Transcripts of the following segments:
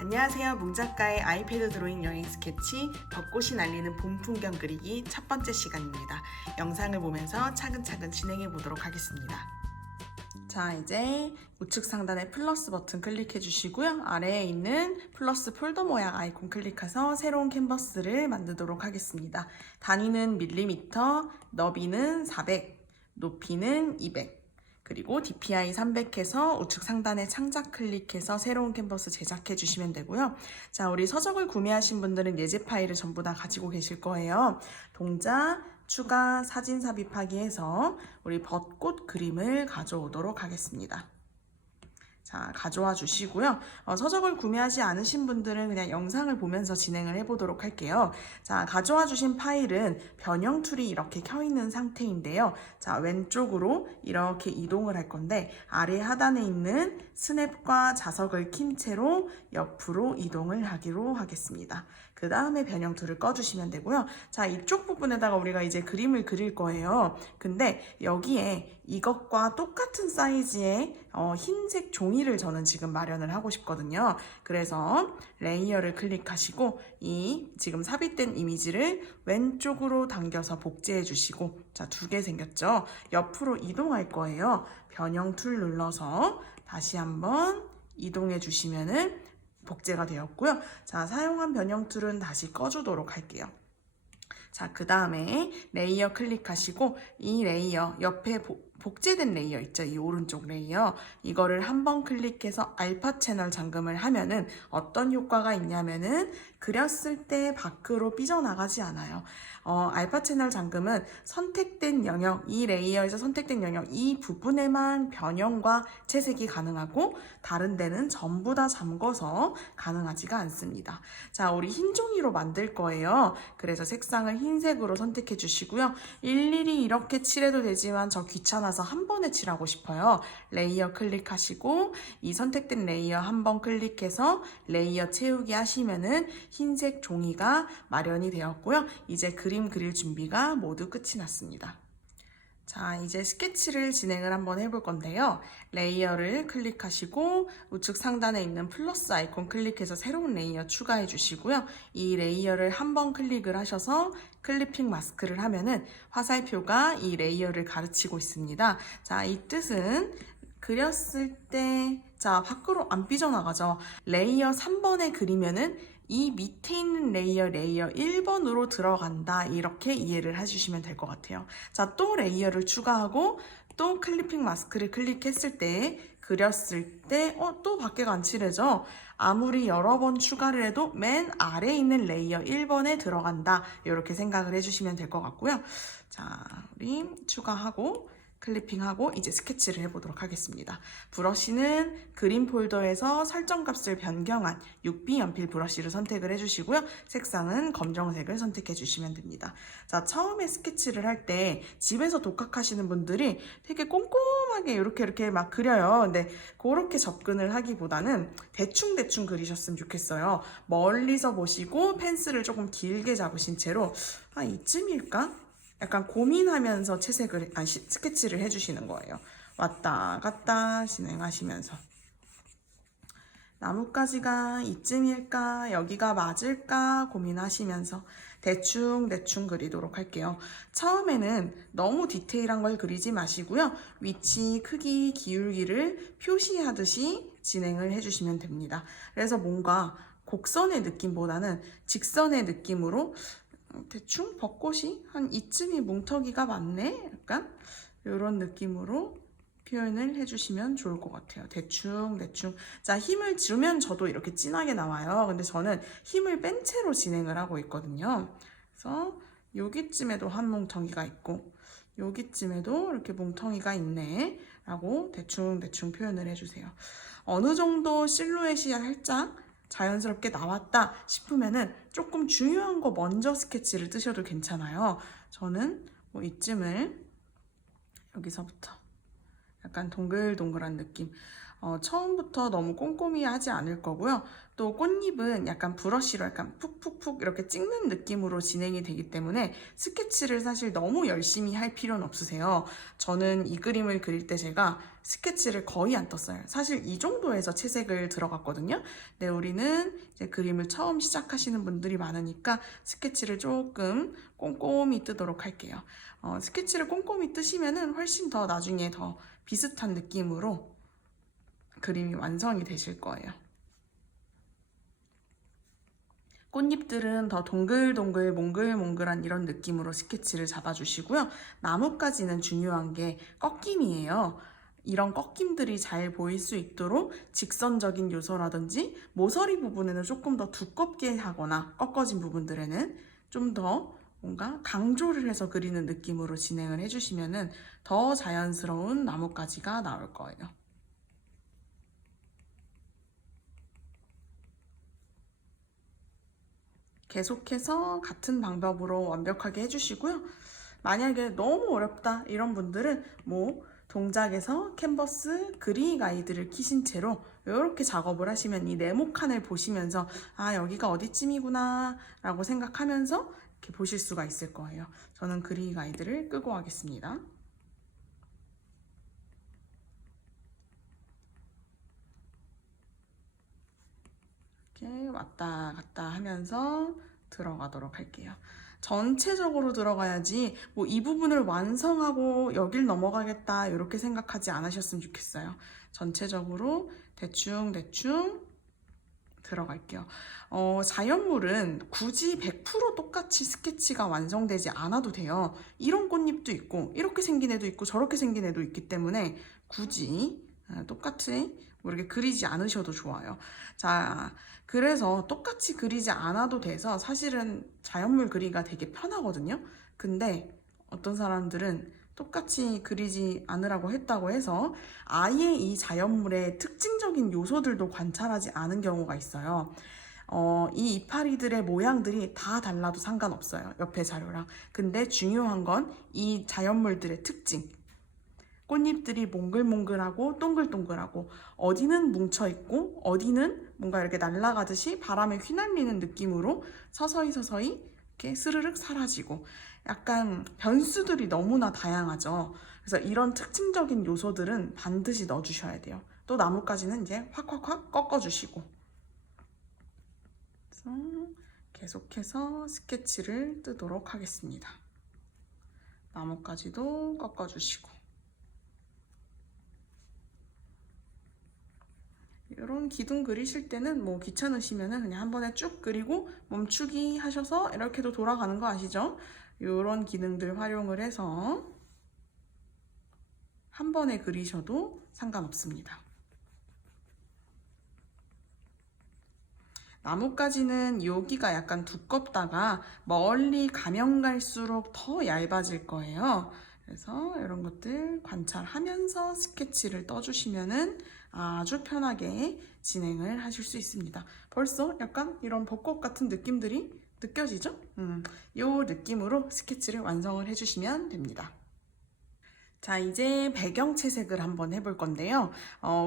안녕하세요. 뭉작가의 아이패드 드로잉 여행 스케치 벚꽃이 날리는 봄 풍경 그리기 첫 번째 시간입니다. 영상을 보면서 차근차근 진행해 보도록 하겠습니다. 자, 이제 우측 상단에 플러스 버튼 클릭해 주시고요. 아래에 있는 플러스 폴더 모양 아이콘 클릭해서 새로운 캔버스를 만들도록 하겠습니다. 단위는 밀리미터, 너비는 400, 높이는 200. 그리고 DPI 300 해서 우측 상단에 창작 클릭해서 새로운 캔버스 제작해 주시면 되고요. 자, 우리 서적을 구매하신 분들은 예제 파일을 전부 다 가지고 계실 거예요. 동작, 추가, 사진 삽입하기 해서 우리 벚꽃 그림을 가져오도록 하겠습니다. 자, 가져와 주시고요. 서적을 구매하지 않으신 분들은 그냥 영상을 보면서 진행을 해보도록 할게요. 자, 가져와 주신 파일은 변형 툴이 이렇게 켜 있는 상태인데요. 자, 왼쪽으로 이렇게 이동을 할 건데 아래 하단에 있는 스냅과 자석을 킨 채로 옆으로 이동을 하기로 하겠습니다. 그 다음에 변형 툴을 꺼주시면 되고요. 자, 이쪽 부분에다가 우리가 이제 그림을 그릴 거예요. 근데 여기에 이것과 똑같은 사이즈의 흰색 종이를 저는 지금 마련을 하고 싶거든요. 그래서 레이어를 클릭하시고 이 지금 삽입된 이미지를 왼쪽으로 당겨서 복제해 주시고, 자, 2개 생겼죠? 옆으로 이동할 거예요. 변형 툴 눌러서 다시 한번 이동해 주시면은 복제가 되었고요. 자, 사용한 변형 툴은 다시 꺼주도록 할게요. 자, 그 다음에 레이어 클릭하시고 이 레이어 옆에 복제된 레이어 있죠? 이 오른쪽 레이어, 이거를 한번 클릭해서 알파 채널 잠금을 하면은 어떤 효과가 있냐면은 그렸을 때 밖으로 삐져나가지 않아요. 알파 채널 잠금은 선택된 영역, 이 레이어에서 선택된 영역 이 부분에만 변형과 채색이 가능하고 다른 데는 전부 다 잠궈서 가능하지가 않습니다. 자, 우리 흰 종이로 만들 거예요. 그래서 색상을 흰색으로 선택해 주시고요. 일일이 이렇게 칠해도 되지만 저 귀찮아서 한 번에 칠하고 싶어요. 레이어 클릭하시고 이 선택된 레이어 한번 클릭해서 레이어 채우기 하시면은 흰색 종이가 마련이 되었고요. 이제 그림 그릴 준비가 모두 끝이 났습니다. 자, 이제 스케치를 진행을 한번 해볼 건데요. 레이어를 클릭하시고 우측 상단에 있는 플러스 아이콘 클릭해서 새로운 레이어 추가해 주시고요. 이 레이어를 한번 클릭을 하셔서 클리핑 마스크를 하면은 화살표가 이 레이어를 가르치고 있습니다. 자, 이 뜻은 그렸을 때, 자, 밖으로 안 삐져나가죠. 레이어 3번에 그리면은 이 밑에 있는 레이어 1번으로 들어간다, 이렇게 이해를 해주시면 될 것 같아요. 자, 또 레이어를 추가하고 또 클리핑 마스크를 클릭했을 때 그렸을 때 또 밖에가 안 칠해져. 아무리 여러 번 추가를 해도 맨 아래에 있는 레이어 1번에 들어간다, 이렇게 생각을 해주시면 될 것 같고요. 자, 우리 추가하고 클리핑하고 이제 스케치를 해보도록 하겠습니다. 브러쉬는 그림 폴더에서 설정 값을 변경한 6B 연필 브러쉬를 선택을 해주시고요. 색상은 검정색을 선택해 주시면 됩니다. 자, 처음에 스케치를 할 때 집에서 독학하시는 분들이 되게 꼼꼼하게 이렇게 막 그려요. 근데 그렇게 접근을 하기보다는 대충 그리셨으면 좋겠어요. 멀리서 보시고 펜슬을 조금 길게 잡으신 채로 이쯤일까? 약간 고민하면서 스케치를 해주시는 거예요. 왔다 갔다 진행하시면서 나뭇가지가 이쯤일까? 여기가 맞을까? 고민하시면서 대충 그리도록 할게요. 처음에는 너무 디테일한 걸 그리지 마시고요. 위치, 크기, 기울기를 표시하듯이 진행을 해주시면 됩니다. 그래서 뭔가 곡선의 느낌보다는 직선의 느낌으로 대충 벚꽃이 한 이쯤이 뭉터기가 맞네? 약간 이런 느낌으로 표현을 해주시면 좋을 것 같아요. 대충. 자, 힘을 주면 저도 이렇게 진하게 나와요. 근데 저는 힘을 뺀 채로 진행을 하고 있거든요. 그래서 여기쯤에도 한 뭉텅이가 있고 여기쯤에도 이렇게 뭉텅이가 있네 라고 대충 표현을 해주세요. 어느 정도 실루엣이 살짝 자연스럽게 나왔다 싶으면은 조금 중요한 거 먼저 스케치를 뜨셔도 괜찮아요. 저는 뭐 이쯤을 여기서부터 약간 동글동글한 느낌. 처음부터 너무 꼼꼼히 하지 않을 거고요. 또 꽃잎은 약간 브러쉬로 약간 푹푹푹 이렇게 찍는 느낌으로 진행이 되기 때문에 스케치를 사실 너무 열심히 할 필요는 없으세요. 저는 이 그림을 그릴 때 제가 스케치를 거의 안 떴어요. 사실 이 정도에서 채색을 들어갔거든요. 근데 우리는 이제 그림을 처음 시작하시는 분들이 많으니까 스케치를 조금 꼼꼼히 뜨도록 할게요. 스케치를 꼼꼼히 뜨시면은 훨씬 더 나중에 더 비슷한 느낌으로 그림이 완성이 되실 거예요. 꽃잎들은 더 동글동글 몽글몽글한 이런 느낌으로 스케치를 잡아주시고요. 나뭇가지는 중요한 게 꺾임이에요. 이런 꺾임들이 잘 보일 수 있도록 직선적인 요소라든지 모서리 부분에는 조금 더 두껍게 하거나 꺾어진 부분들에는 좀 더 뭔가 강조를 해서 그리는 느낌으로 진행을 해주시면 더 자연스러운 나뭇가지가 나올 거예요. 계속해서 같은 방법으로 완벽하게 해주시고요. 만약에 너무 어렵다 이런 분들은 뭐 동작에서 캔버스 그리 가이드를 키신 채로 이렇게 작업을 하시면 이 네모칸을 보시면서 아 여기가 어디쯤이구나 라고 생각하면서 이렇게 보실 수가 있을 거예요. 저는 그리 가이드를 끄고 하겠습니다. 이렇게 왔다 갔다 하면서 들어가도록 할게요. 전체적으로 들어가야지 뭐 이 부분을 완성하고 여길 넘어가겠다 이렇게 생각하지 않으셨으면 좋겠어요. 전체적으로 대충 들어갈게요. 자연물은 굳이 100% 똑같이 스케치가 완성되지 않아도 돼요. 이런 꽃잎도 있고 이렇게 생긴 애도 있고 저렇게 생긴 애도 있기 때문에 굳이 똑같이 뭐 이렇게 그리지 않으셔도 좋아요. 자, 그래서 똑같이 그리지 않아도 돼서 사실은 자연물 그리기가 되게 편하거든요. 근데 어떤 사람들은 똑같이 그리지 않으라고 했다고 해서 아예 이 자연물의 특징적인 요소들도 관찰하지 않은 경우가 있어요. 이 이파리들의 모양들이 다 달라도 상관없어요. 옆에 자료랑. 근데 중요한 건 이 자연물들의 특징. 꽃잎들이 몽글몽글하고 동글동글하고 어디는 뭉쳐있고 어디는 뭔가 이렇게 날아가듯이 바람에 휘날리는 느낌으로 서서히 이렇게 스르륵 사라지고 약간 변수들이 너무나 다양하죠. 그래서 이런 특징적인 요소들은 반드시 넣어주셔야 돼요. 또 나뭇가지는 이제 확 꺾어주시고 그래서 계속해서 스케치를 뜨도록 하겠습니다. 나뭇가지도 꺾어주시고 이런 기둥 그리실 때는 뭐 귀찮으시면은 그냥 한 번에 쭉 그리고 멈추기 하셔서 이렇게도 돌아가는 거 아시죠? 이런 기능들 활용을 해서 한 번에 그리셔도 상관없습니다. 나뭇가지는 여기가 약간 두껍다가 멀리 가면 갈수록 더 얇아질 거예요. 그래서 이런 것들 관찰하면서 스케치를 떠주시면은 아주 편하게 진행을 하실 수 있습니다. 벌써 약간 이런 벚꽃 같은 느낌들이 느껴지죠? 이 느낌으로 스케치를 완성을 해주시면 됩니다. 자, 이제 배경 채색을 한번 해볼 건데요.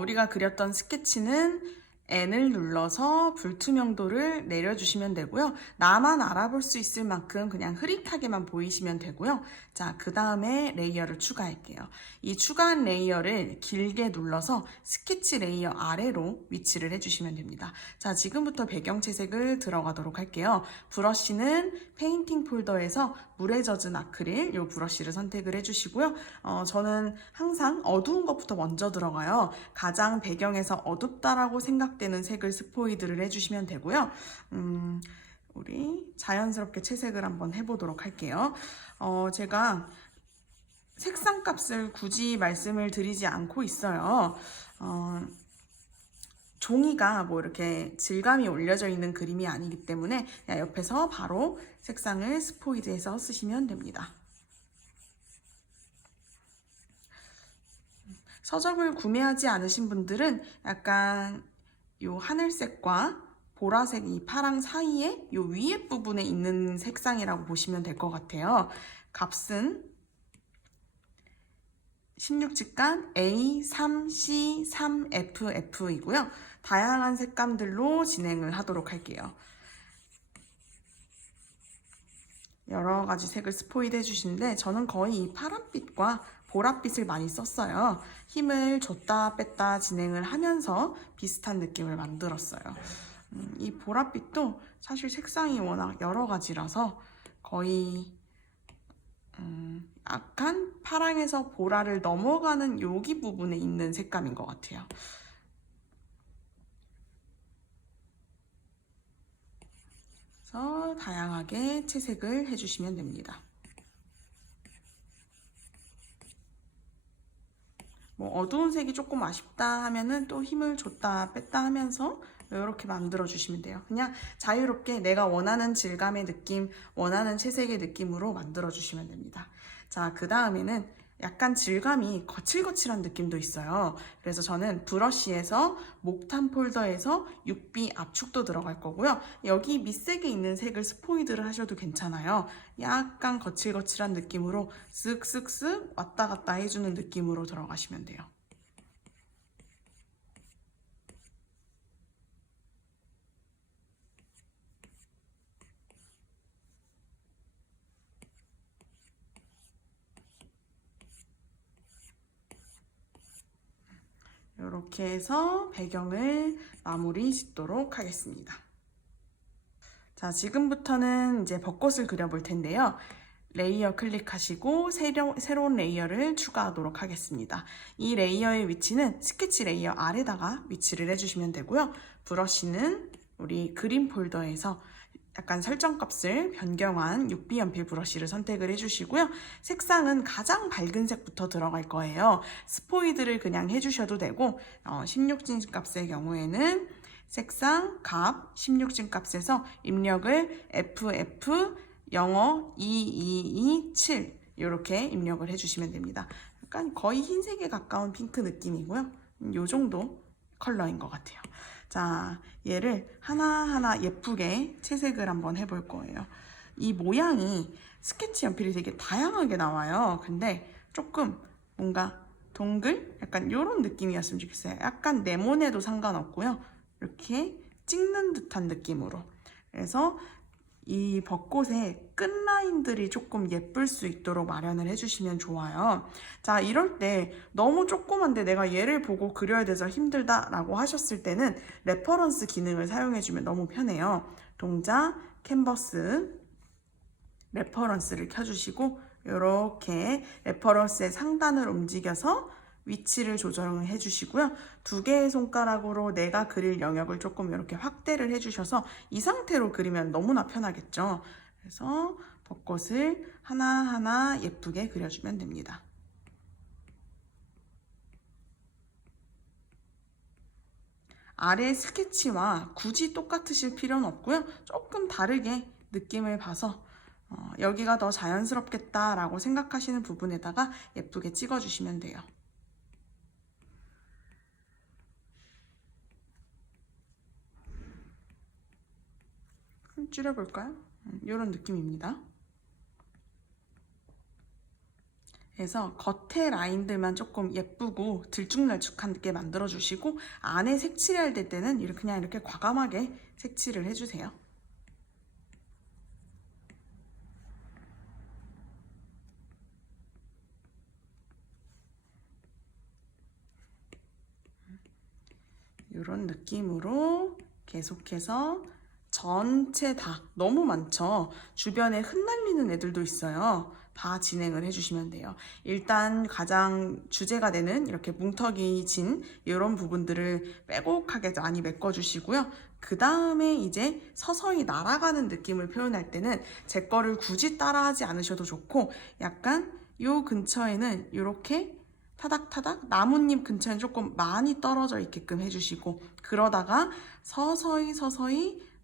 우리가 그렸던 스케치는 N을 눌러서 불투명도를 내려주시면 되고요. 나만 알아볼 수 있을 만큼 그냥 흐릿하게만 보이시면 되고요. 자, 그 다음에 레이어를 추가할게요. 이 추가한 레이어를 길게 눌러서 스케치 레이어 아래로 위치를 해주시면 됩니다. 자, 지금부터 배경 채색을 들어가도록 할게요. 브러쉬는 페인팅 폴더에서 물에 젖은 아크릴 이 브러쉬를 선택을 해주시고요. 저는 항상 어두운 것부터 먼저 들어가요. 가장 배경에서 어둡다라고 생각되는 색을 스포이드를 해주시면 되고요. 우리 자연스럽게 채색을 한번 해보도록 할게요. 제가 색상 값을 굳이 말씀을 드리지 않고 있어요. 종이가 뭐 이렇게 질감이 올려져 있는 그림이 아니기 때문에 그냥 옆에서 바로 색상을 스포이드해서 쓰시면 됩니다. 서적을 구매하지 않으신 분들은 약간 요 하늘색과 보라색 이 파랑 사이에 요 위에 부분에 있는 색상이라고 보시면 될 것 같아요. 값은 16직간 A, 3C, 3FF이고요. 다양한 색감들로 진행을 하도록 할게요. 여러 가지 색을 스포이드 해주시는데 저는 거의 이 파란빛과 보랏빛을 많이 썼어요. 힘을 줬다 뺐다 진행을 하면서 비슷한 느낌을 만들었어요. 이 보랏빛도 사실 색상이 워낙 여러 가지라서 거의 약간 파랑에서 보라를 넘어가는 여기 부분에 있는 색감인 것 같아요. 그래서 다양하게 채색을 해주시면 됩니다. 뭐 어두운 색이 조금 아쉽다 하면은 또 힘을 줬다 뺐다 하면서 이렇게 만들어 주시면 돼요. 그냥 자유롭게 내가 원하는 질감의 느낌, 원하는 채색의 느낌으로 만들어 주시면 됩니다. 자, 그 다음에는 약간 질감이 거칠거칠한 느낌도 있어요. 그래서 저는 브러쉬에서 목탄 폴더에서 6B 압축도 들어갈 거고요. 여기 밑색에 있는 색을 스포이드를 하셔도 괜찮아요. 약간 거칠거칠한 느낌으로 쓱쓱쓱 왔다 갔다 해주는 느낌으로 들어가시면 돼요. 이렇게 해서 배경을 마무리 짓도록 하겠습니다. 자, 지금부터는 이제 벚꽃을 그려볼 텐데요. 레이어 클릭하시고 새로운 레이어를 추가하도록 하겠습니다. 이 레이어의 위치는 스케치 레이어 아래다가 위치를 해주시면 되고요. 브러쉬는 우리 그림 폴더에서 약간 설정값을 변경한 6B 연필 브러쉬를 선택을 해주시고요. 색상은 가장 밝은 색부터 들어갈 거예요. 스포이드를 그냥 해주셔도 되고 16진 값의 경우에는 색상 값 16진 값에서 입력을 FF 영어 2227 이렇게 입력을 해주시면 됩니다. 약간 거의 흰색에 가까운 핑크 느낌이고요. 이 정도 컬러인 것 같아요. 자, 얘를 하나하나 예쁘게 채색을 한번 해볼 거예요. 이 모양이 스케치 연필이 되게 다양하게 나와요. 근데 조금 뭔가 동글? 약간 이런 느낌이었으면 좋겠어요. 약간 네모네도 상관없고요. 이렇게 찍는 듯한 느낌으로. 그래서 이 벚꽃의 끝라인들이 조금 예쁠 수 있도록 마련을 해주시면 좋아요. 자, 이럴 때 너무 조그만데 내가 얘를 보고 그려야 돼서 힘들다 라고 하셨을 때는 레퍼런스 기능을 사용해주면 너무 편해요. 동작, 캔버스, 레퍼런스를 켜주시고 이렇게 레퍼런스의 상단을 움직여서 위치를 조정을 해주시고요. 두 개의 손가락으로 내가 그릴 영역을 조금 이렇게 확대를 해주셔서 이 상태로 그리면 너무나 편하겠죠. 그래서 벚꽃을 하나하나 예쁘게 그려주면 됩니다. 아래 스케치와 굳이 똑같으실 필요는 없고요. 조금 다르게 느낌을 봐서 여기가 더 자연스럽겠다라고 생각하시는 부분에다가 예쁘게 찍어주시면 돼요. 줄여볼까요? 이런 느낌입니다. 그래서 겉에 라인들만 조금 예쁘고 들쭉날쭉하게 만들어주시고 안에 색칠할 때는 그냥 이렇게 과감하게 색칠을 해주세요. 이런 느낌으로 계속해서 전체 다 너무 많죠. 주변에 흩날리는 애들도 있어요. 다 진행을 해주시면 돼요. 일단 가장 주제가 되는 이렇게 뭉텅이 진 이런 부분들을 빼곡하게 많이 메꿔주시고요. 그 다음에 이제 서서히 날아가는 느낌을 표현할 때는 제 거를 굳이 따라하지 않으셔도 좋고 약간 요 근처에는 이렇게 타닥타닥 나뭇잎 근처에 조금 많이 떨어져 있게끔 해주시고 그러다가 서서히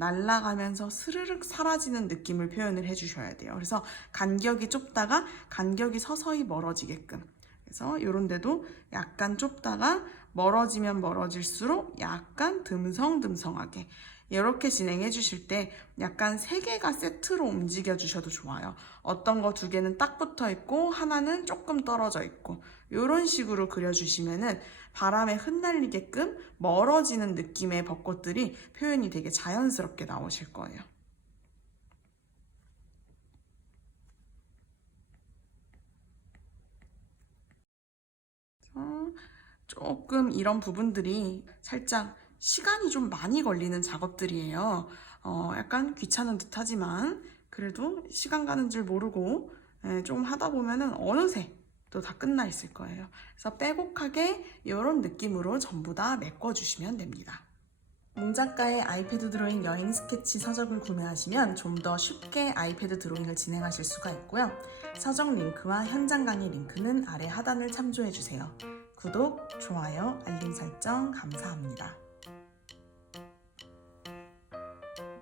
날아가면서 스르륵 사라지는 느낌을 표현을 해주셔야 돼요. 그래서 간격이 좁다가 간격이 서서히 멀어지게끔. 그래서 이런 데도 약간 좁다가 멀어지면 멀어질수록 약간 듬성듬성하게 이렇게 진행해 주실 때 약간 3개가 세트로 움직여 주셔도 좋아요. 어떤 거 2개는 딱 붙어 있고 하나는 조금 떨어져 있고 이런 식으로 그려주시면은 바람에 흩날리게끔 멀어지는 느낌의 벚꽃들이 표현이 되게 자연스럽게 나오실 거예요. 조금 이런 부분들이 살짝 시간이 좀 많이 걸리는 작업들이에요. 약간 귀찮은 듯 하지만 그래도 시간 가는 줄 모르고 좀 하다 보면은 어느새 또 다 끝나 있을 거예요. 그래서 빼곡하게 이런 느낌으로 전부 다 메꿔주시면 됩니다. 문작가의 아이패드 드로잉 여행 스케치 서적을 구매하시면 좀 더 쉽게 아이패드 드로잉을 진행하실 수가 있고요. 서적 링크와 현장 강의 링크는 아래 하단을 참조해주세요. 구독, 좋아요, 알림 설정 감사합니다.